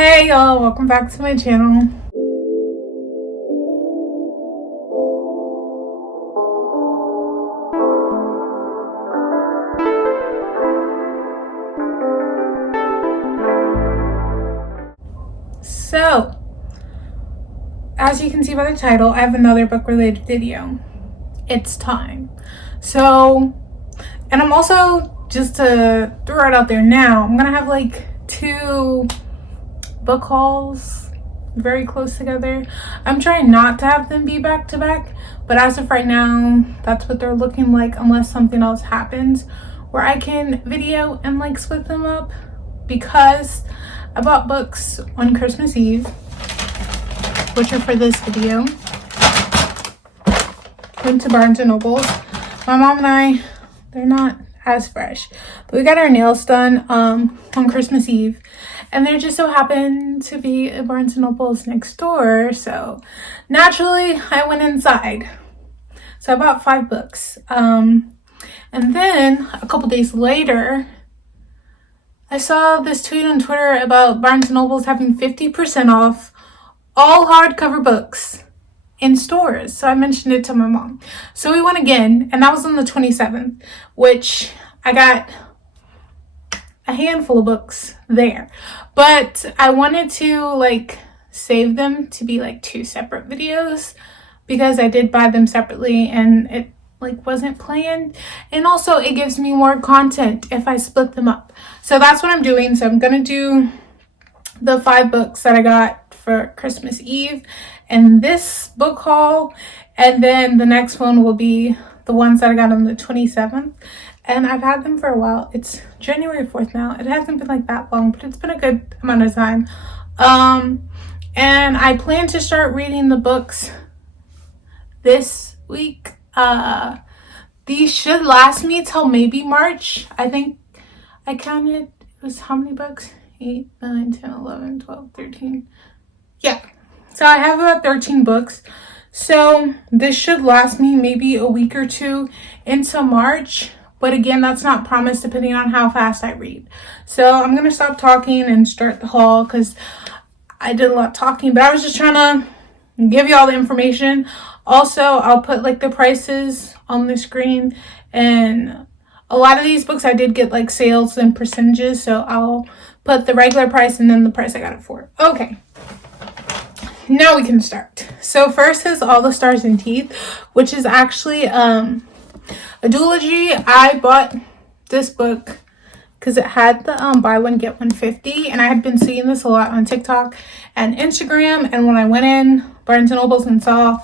Hey y'all, welcome back to my channel. So, as you can see by the title, I have another book related video. It's time. So, and I'm also, just to throw it out there now, I'm gonna have like 2 book hauls very close together. I'm trying not to have them be back to back, but as of right now, that's what they're looking like, unless something else happens where I can video and like split them up, because I bought books on Christmas Eve, which are for this video. Went to Barnes & Noble's. My mom and I, they're not as fresh, but we got our nails done on Christmas Eve, and there just so happened to be a Barnes & Noble's next door, so naturally I went inside. So I bought 5 books, and then a couple days later I saw this tweet on Twitter about Barnes & Noble's having 50% off all hardcover books in stores. So I mentioned it to my mom. So we went again, and that was on the 27th, which I got a handful of books there. But I wanted to like save them to be like 2 separate videos, because I did buy them separately and it like wasn't planned, and also it gives me more content if I split them up. So that's what I'm doing. So I'm gonna do the 5 books that I got for Christmas Eve and this book haul, and then the next one will be the ones that I got on the 27th, and I've had them for a while. It's January 4th now. It hasn't been like that long, but it's been a good amount of time. And I plan to start reading the books this week. These should last me till maybe March. I think I counted, it was how many books? 8, 9, 10, 11, 12, 13. Yeah. So I have about 13 books. So this should last me maybe a week or 2 into March. But again, that's not promised, depending on how fast I read. So I'm going to stop talking and start the haul, because I did a lot talking, but I was just trying to give you all the information. Also, I'll put like the prices on the screen, and a lot of these books I did get like sales and percentages, so I'll put the regular price and then the price I got it for. Okay, now we can start. So first is All the Stars and Teeth, which is actually a duology. I bought this book because it had the buy one get one 50, and I had been seeing this a lot on TikTok and Instagram, and when I went in Barnes & Noble's and saw,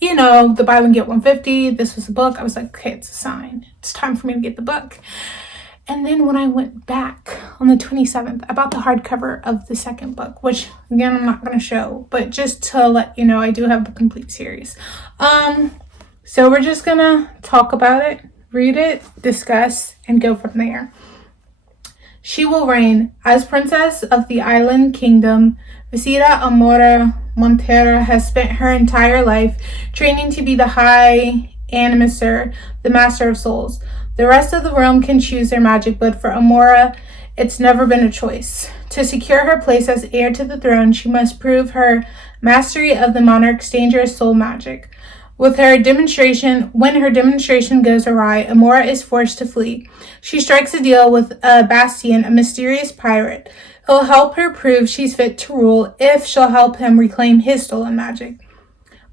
you know, the buy one get 150, this was a book, I was like, okay, it's a sign, it's time for me to get the book. And then when I went back on the 27th, I bought the hardcover of the second book, which again I'm not going to show, but just to let you know, I do have the complete series. So we're just gonna talk about it, read it, discuss, and go from there. She will reign as princess of the island kingdom. Visita Amora Montero has spent her entire life training to be the High Animator, the Master of Souls. The rest of the realm can choose their magic, but for Amora, it's never been a choice. To secure her place as heir to the throne, she must prove her mastery of the monarch's dangerous soul magic. When her demonstration goes awry, Amora is forced to flee. She strikes a deal with Bastian, a mysterious pirate. He'll help her prove she's fit to rule if she'll help him reclaim his stolen magic.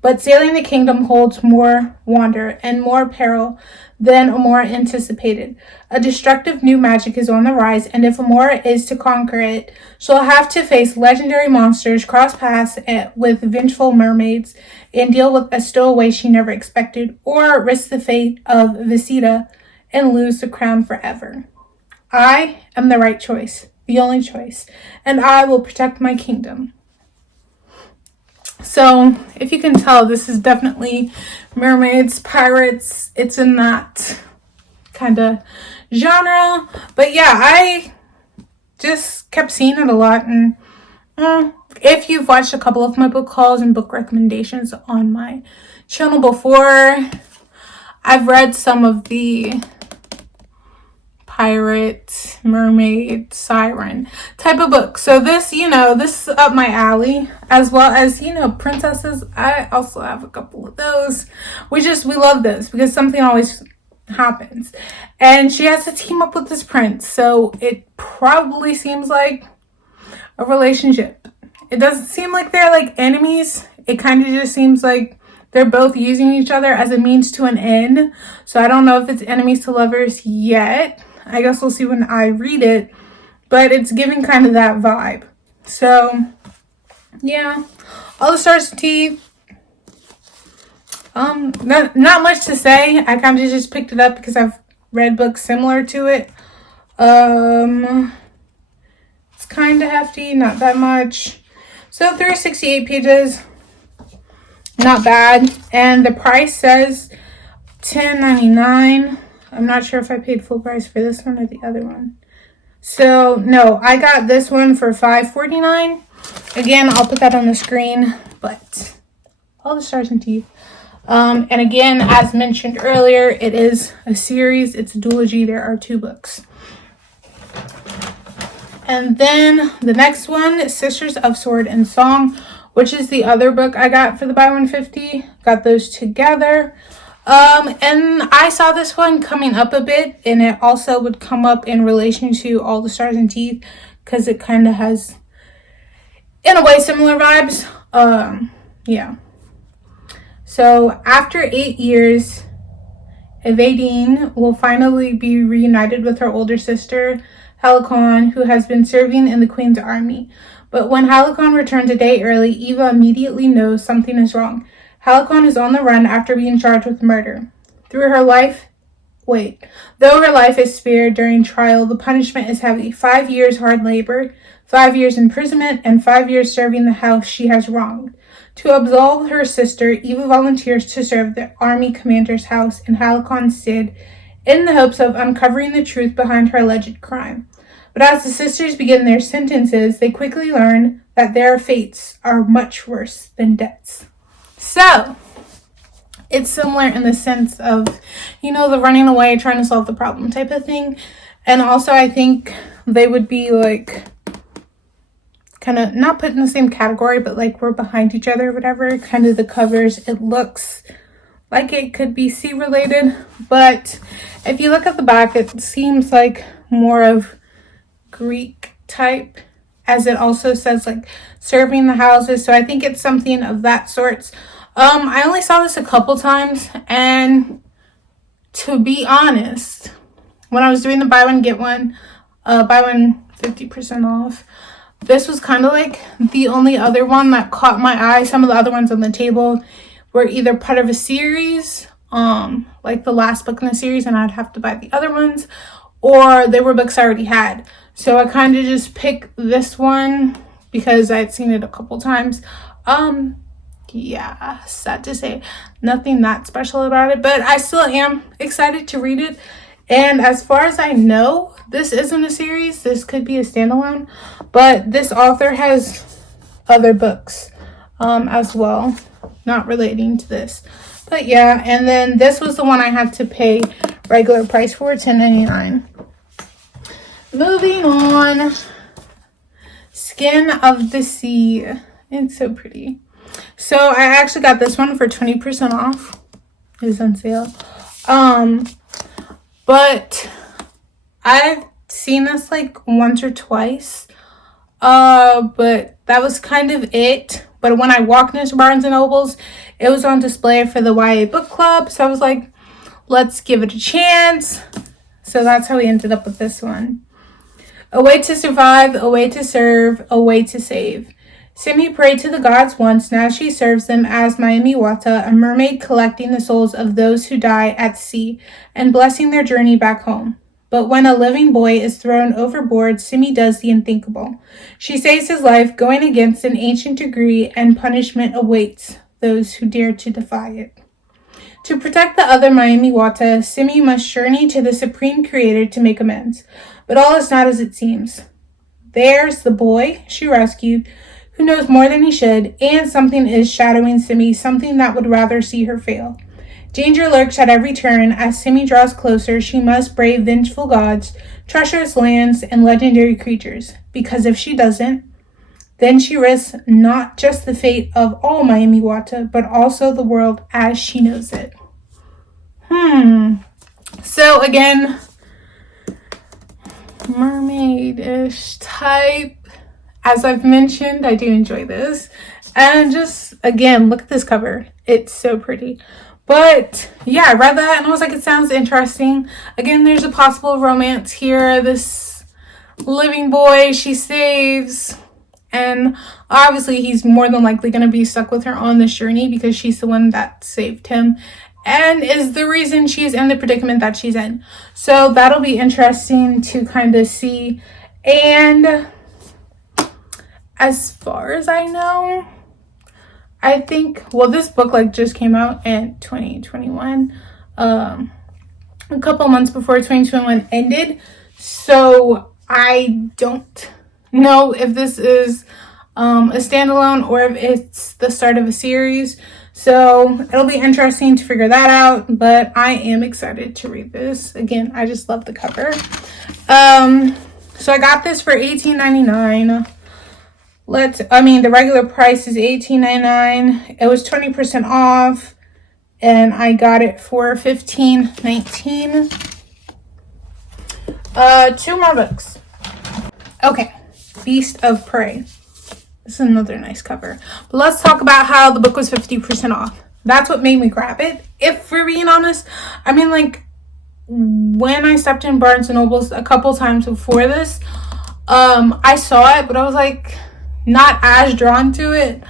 But sailing the kingdom holds more wonder and more peril than Amora anticipated. A destructive new magic is on the rise, and if Amora is to conquer it, she'll have to face legendary monsters, cross paths with vengeful mermaids, and deal with a stowaway she never expected, or risk the fate of Visita and lose the crown forever. I am the right choice, the only choice, and I will protect my kingdom. So, if you can tell, this is definitely mermaids, pirates. It's in that kind of genre. But yeah, I just kept seeing it a lot. And if you've watched a couple of my book hauls and book recommendations on my channel before, I've read some of the pirate, mermaid, siren type of book. So this, this is up my alley, as well as, princesses. I also have a couple of those. We love this because something always happens. And she has to team up with this prince. So it probably seems like a relationship. It doesn't seem like they're like enemies. It kind of just seems like they're both using each other as a means to an end. So I don't know if it's enemies to lovers yet. I guess we'll see when I read it. But it's giving kind of that vibe. So, yeah. All the Stars and Teeth. Not much to say. I kind of just picked it up because I've read books similar to it. It's kind of hefty. Not that much. So, 368 pages. Not bad. And the price says $10.99. I'm not sure if I paid full price for this one or the other one. So, no, I got this one for $5.49. Again, I'll put that on the screen. But All the Stars and Teeth. And again, as mentioned earlier, it is a series. It's a duology. There are 2 books. And then the next one is Sisters of Sword and Song, which is the other book I got for the buy one 50. Got those together. And I saw this one coming up a bit, and it also would come up in relation to All the Stars and Teeth, because it kind of has, in a way, similar vibes. Yeah. So after 8 years, Adalyn will finally be reunited with her older sister, Helicon, who has been serving in the Queen's army. But when Helicon returns a day early, Eva immediately knows something is wrong. Helicon is on the run after being charged with murder. Though her life is spared during trial, the punishment is heavy. 5 years hard labor, 5 years imprisonment, and 5 years serving the house she has wronged. To absolve her sister, Eva volunteers to serve the army commander's house in Helicon's stead in the hopes of uncovering the truth behind her alleged crime. But as the sisters begin their sentences, they quickly learn that their fates are much worse than deaths. So, it's similar in the sense of, the running away, trying to solve the problem type of thing. And also, I think they would be like, kind of not put in the same category, but like we're behind each other or whatever. Kind of the covers, it looks like it could be sea related. But if you look at the back, it seems like more of Greek type, as it also says like serving the houses. So I think it's something of that sorts. I only saw this a couple times, and to be honest, when I was doing the buy one get one, buy one 50% off, this was kind of like the only other one that caught my eye. Some of the other ones on the table were either part of a series, like the last book in the series, and I'd have to buy the other ones, or they were books I already had. So I kind of just picked this one because I'd seen it a couple times. Yeah, sad to say, nothing that special about it, but I still am excited to read it. And as far as I know, this isn't a series. This could be a standalone, but this author has other books as well, not relating to this. But yeah, and then this was the one I had to pay regular price for, $10.99. Moving on, Skin of the Sea. It's so pretty. So I actually got this one for 20% off. It was on sale. But I've seen this like once or twice. But that was kind of it. But when I walked into Barnes and Nobles, it was on display for the YA book club. So I was like, let's give it a chance. So that's how we ended up with this one. A way to survive, a way to serve, a way to save. Simi prayed to the gods once, now she serves them as Mayumi-Wata, a mermaid collecting the souls of those who die at sea and blessing their journey back home. But when a living boy is thrown overboard, Simi does the unthinkable. She saves his life, going against an ancient decree, and punishment awaits those who dare to defy it. To protect the other Mayumi-Wata, Simi must journey to the Supreme Creator to make amends. But all is not as it seems. There's the boy she rescued, who knows more than he should, and something is shadowing Simi, something that would rather see her fail. Danger lurks at every turn. As Simi draws closer, she must brave vengeful gods, treacherous lands, and legendary creatures. Because if she doesn't, then she risks not just the fate of all Miami Wata, but also the world as she knows it. So again, mermaid-ish type. As I've mentioned, I do enjoy this. And just, again, look at this cover. It's so pretty. But yeah, I read that and I was like, it sounds interesting. Again, there's a possible romance here. This living boy she saves. And obviously he's more than likely going to be stuck with her on this journey because she's the one that saved him and is the reason she's in the predicament that she's in. So that'll be interesting to kind of see. And as far as I know, I think, well, this book like just came out in 2021, a couple months before 2021 ended. So I don't know if this is a standalone or if it's the start of a series. So it'll be interesting to figure that out, but I am excited to read this. Again, I just love the cover. So I got this for $18.99. The regular price is $18.99. It was 20% off, and I got it for $15.19. Two more books. Okay, Beast of Prey. This is another nice cover. But let's talk about how the book was 50% off. That's what made me grab it, if we're being honest. I mean, like, when I stepped in Barnes & Noble's a couple times before this, I saw it, but I was like, not as drawn to it.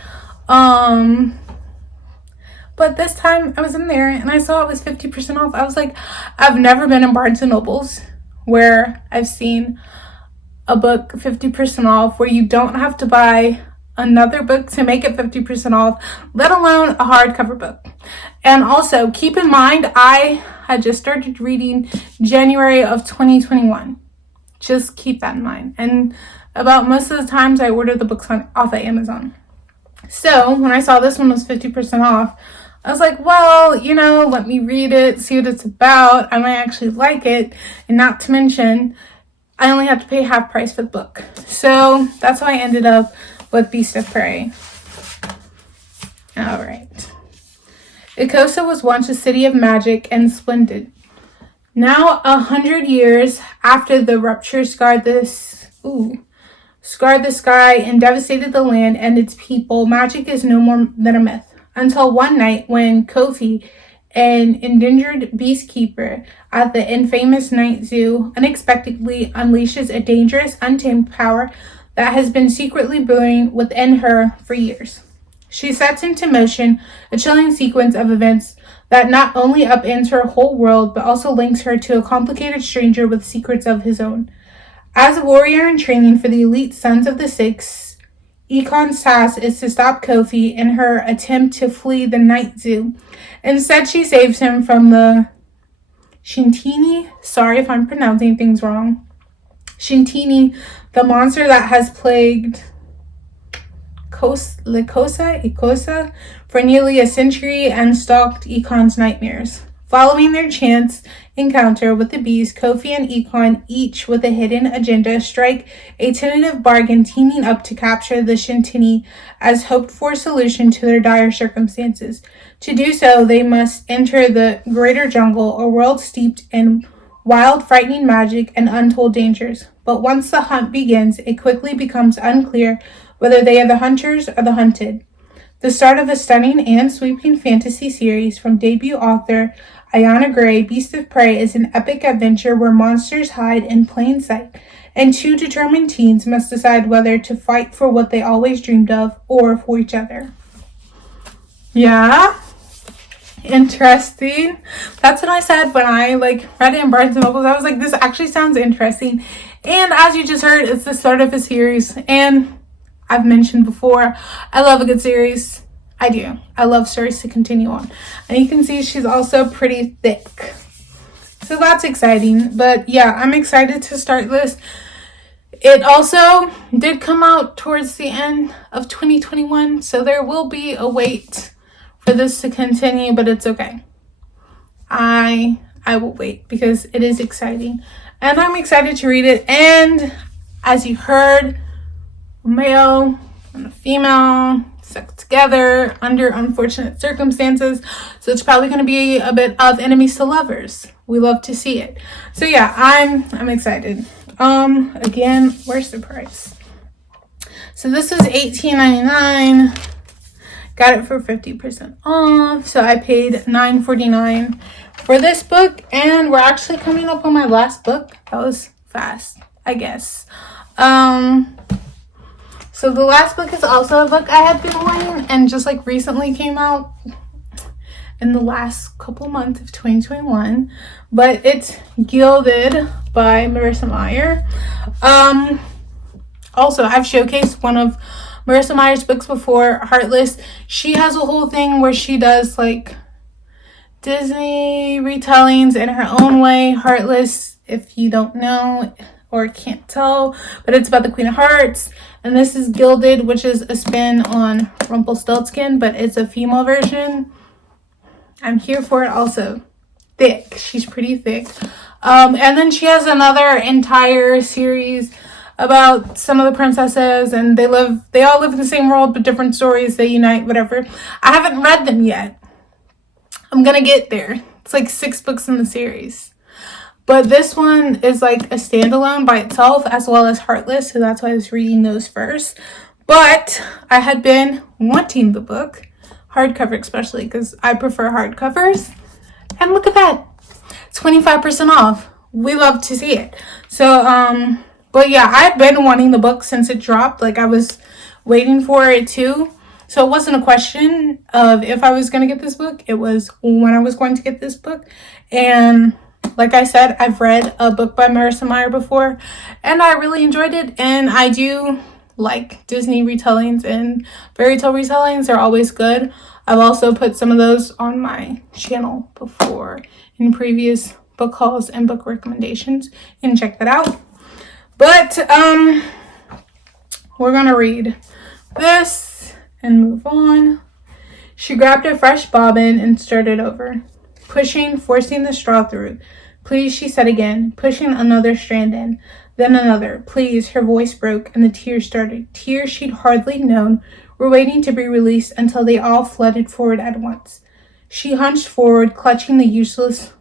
But this time I was in there and I saw it was 50% off. I was like, I've never been in Barnes & Noble's where I've seen a book 50% off, where you don't have to buy another book to make it 50% off, let alone a hardcover book. And also keep in mind, I had just started reading January of 2021. Just keep that in mind. And about most of the times I order the books off of Amazon. So when I saw this one was 50% off, I was like, well, let me read it, see what it's about. I might actually like it. And not to mention, I only have to pay half price for the book. So that's how I ended up with Beast of Prey. All right. Ikosa was once a city of magic and splendid. Now, 100 years after the rupture scarred the sky and devastated the land and its people, magic is no more than a myth. Until one night when Kofi, an endangered beastkeeper at the infamous night zoo, unexpectedly unleashes a dangerous, untamed power that has been secretly brewing within her for years. She sets into motion a chilling sequence of events that not only upends her whole world, but also links her to a complicated stranger with secrets of his own. As a warrior in training for the elite Sons of the Six, Ikon's task is to stop Kofi in her attempt to flee the night zoo. Instead, she saves him from the Shintini. Sorry if I'm pronouncing things wrong. Shintini, the monster that has plagued Ikosa for nearly a century and stalked Ikon's nightmares. Following their chance encounter with the beast, Kofi and Ikon, each with a hidden agenda, strike a tentative bargain, teaming up to capture the Shintini as hoped-for solution to their dire circumstances. To do so, they must enter the greater jungle, a world steeped in wild, frightening magic and untold dangers. But once the hunt begins, it quickly becomes unclear whether they are the hunters or the hunted. The start of a stunning and sweeping fantasy series from debut author Ayana Gray, Beast of Prey is an epic adventure where monsters hide in plain sight, and two determined teens must decide whether to fight for what they always dreamed of or for each other. Yeah? Interesting. That's what I said when I read it in Barnes & Noble. I was like, this actually sounds interesting. And as you just heard, it's the start of a series. And I've mentioned before, I love a good series. I do. I love stories to continue on. And you can see she's also pretty thick. So that's exciting. But yeah, I'm excited to start this. It also did come out towards the end of 2021. So there will be a wait for this to continue, but it's okay. I will wait because it is exciting. And I'm excited to read it. And as you heard, a male and a female stuck together under unfortunate circumstances. So it's probably going to be a bit of enemies to lovers. We love to see it. So yeah, I'm excited. Again, where's the price? So this was $18.99. Got it for 50% off. So I paid $9.49 for this book. And we're actually coming up on my last book. That was fast, I guess. So the last book is also a book I had been wanting and just like recently came out in the last couple months of 2021. But it's Gilded by Marissa Meyer. Also, I've showcased one of Marissa Meyer's books before, Heartless. She has a whole thing where she does like Disney retellings in her own way. Heartless, if you don't know or can't tell, but it's about the Queen of Hearts. And this is Gilded, which is a spin on Rumpelstiltskin, but it's a female version. I'm here for it also. Thick. She's pretty thick. And then she has another entire series about some of the princesses, and they all live in the same world, but different stories. They unite, whatever. I haven't read them yet. I'm gonna get there. It's like 6 books in the series. But this one is like a standalone by itself, as well as Heartless, so that's why I was reading those first. But I had been wanting the book, hardcover especially, because I prefer hardcovers. And look at that, 25% off. We love to see it. So, but yeah, I've been wanting the book since it dropped. Like, I was waiting for it too. So it wasn't a question of if I was going to get this book. It was when I was going to get this book. And like I said, I've read a book by Marissa Meyer before, and I really enjoyed it. And I do like Disney retellings and fairy tale retellings. They're always good. I've also put some of those on my channel before in previous book hauls and book recommendations. You can check that out. But we're gonna read this and move on. She grabbed a fresh bobbin and started over, forcing the straw through. Please, she said again, pushing another strand in, then another. Please, her voice broke and the tears started. Tears she'd hardly known were waiting to be released until they all flooded forward at once. She hunched forward, clutching the useless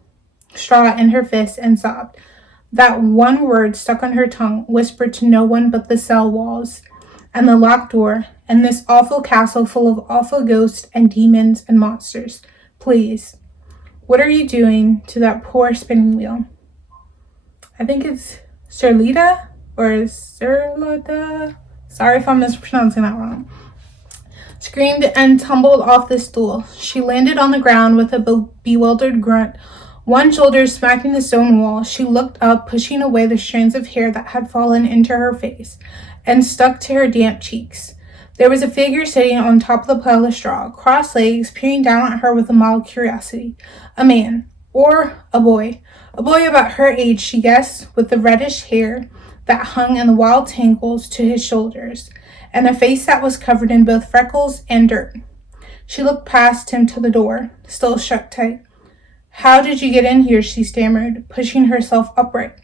straw in her fist, and sobbed. That one word stuck on her tongue, whispered to no one but the cell walls and the locked door and this awful castle full of awful ghosts and demons and monsters. Please, what are you doing to that poor spinning wheel? I think it's Serlita or Serlita. Sorry if I'm mispronouncing that wrong. Screamed and tumbled off the stool. She landed on the ground with a bewildered grunt, one shoulder smacking the stone wall. She looked up, pushing away the strands of hair that had fallen into her face and stuck to her damp cheeks. There was a figure sitting on top of the pile of straw, crossed legs, peering down at her with a mild curiosity. A man, or a boy. A boy about her age, she guessed, with the reddish hair that hung in wild tangles to his shoulders, and a face that was covered in both freckles and dirt. She looked past him to the door, still shut tight. How did you get in here? She stammered, pushing herself upright.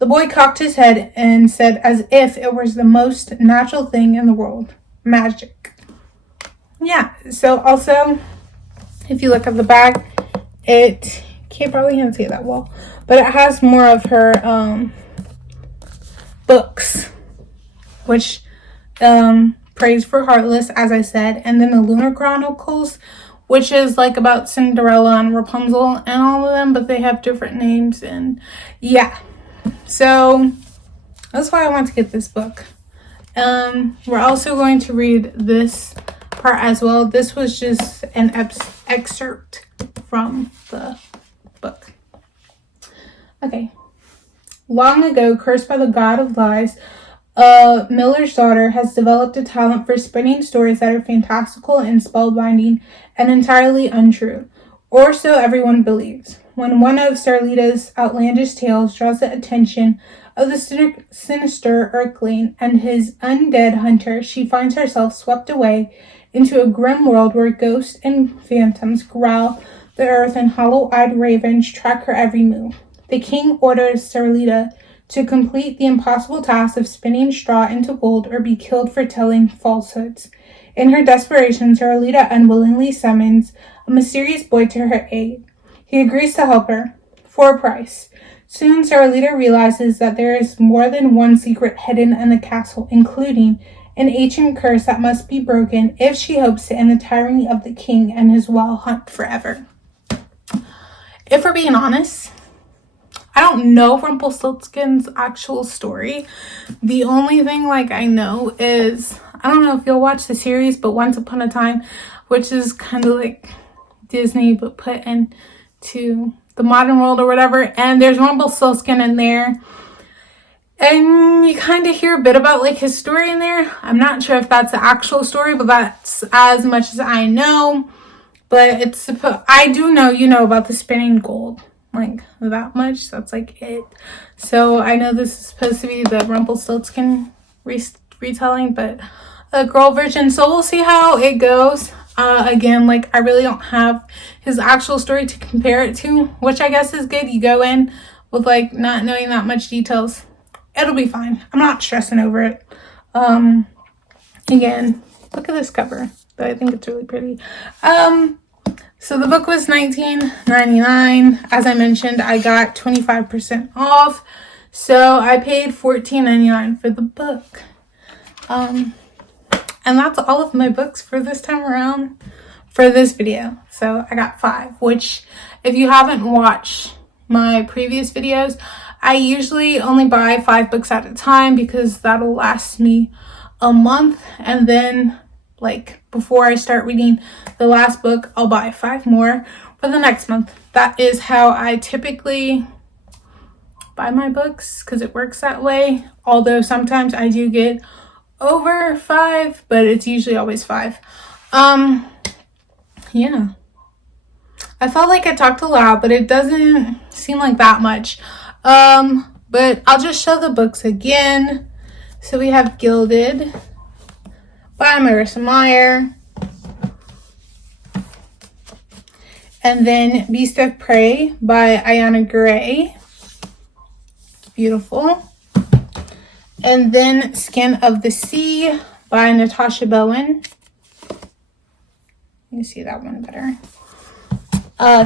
The boy cocked his head and said as if it was the most natural thing in the world. Magic. Yeah, so also, if you look at the back, it probably can't see it that well, but it has more of her books, which praise for Heartless, as I said, and then the Lunar Chronicles, which is like about Cinderella and Rapunzel and all of them, but they have different names. And yeah, so that's why I want to get this book. We're also going to read this part as well. This was just an excerpt from the book. Okay. Long ago, cursed by the god of lies, a miller's daughter has developed a talent for spinning stories that are fantastical and spellbinding and entirely untrue, or so everyone believes. When one of Starlita's outlandish tales draws the attention of the sinister Earthling and his undead hunter, she finds herself swept away into a grim world where ghosts and phantoms growl the earth, and hollow-eyed ravens track her every move. The king orders Saralita to complete the impossible task of spinning straw into gold or be killed for telling falsehoods. In her desperation, Saralita unwillingly summons a mysterious boy to her aid. He agrees to help her, for a price. Soon, Saralita realizes that there is more than one secret hidden in the castle, including an ancient curse that must be broken if she hopes to end the tyranny of the king and his wild hunt forever. If we're being honest, I don't know Rumpelstiltskin's actual story. The only thing I know is, I don't know if you'll watch the series, but Once Upon a Time, which is kind of like Disney but put into the modern world or whatever, and there's Rumpelstiltskin in there, and you kind of hear a bit about his story in there. I'm not sure if that's the actual story, but that's as much as I know. But it's I do know about the spinning gold, that much. That's it. So I know this is supposed to be the Rumpelstiltskin retelling, but a girl version. So we'll see how it goes. Again, I really don't have his actual story to compare it to, which I guess is good. You go in with not knowing that much details. It'll be fine. I'm not stressing over it. Again, look at this cover. I think it's really pretty. So the book was $19.99. As I mentioned, I got 25% off. So I paid $14.99 for the book. And that's all of my books for this time around for this video. So I got 5, which if you haven't watched my previous videos, I usually only buy 5 books at a time because that'll last me a month. And then before I start reading the last book, I'll buy 5 more for the next month. That is how I typically buy my books because it works that way. Although sometimes I do get over 5, but it's usually always 5. Yeah. I felt like I talked a lot, but it doesn't seem like that much. But I'll just show the books again. So we have Gilded by Marissa, Meyer. And then Beast of Prey by Ayana Gray. Beautiful. And then Skin of the Sea by Natasha Bowen. You can see that one better.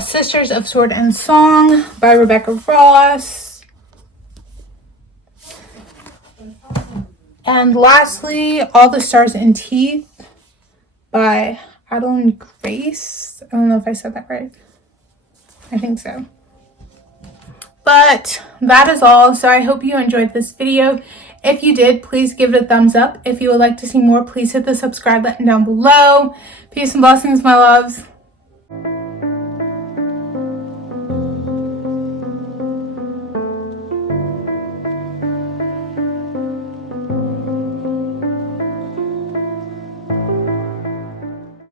Sisters of Sword and Song by Rebecca Ross. And lastly, All the Stars and Teeth by Adalyn Grace. I don't know if I said that right. I think so. But that is all. So I hope you enjoyed this video. If you did, please give it a thumbs up. If you would like to see more, please hit the subscribe button down below. Peace and blessings, my loves.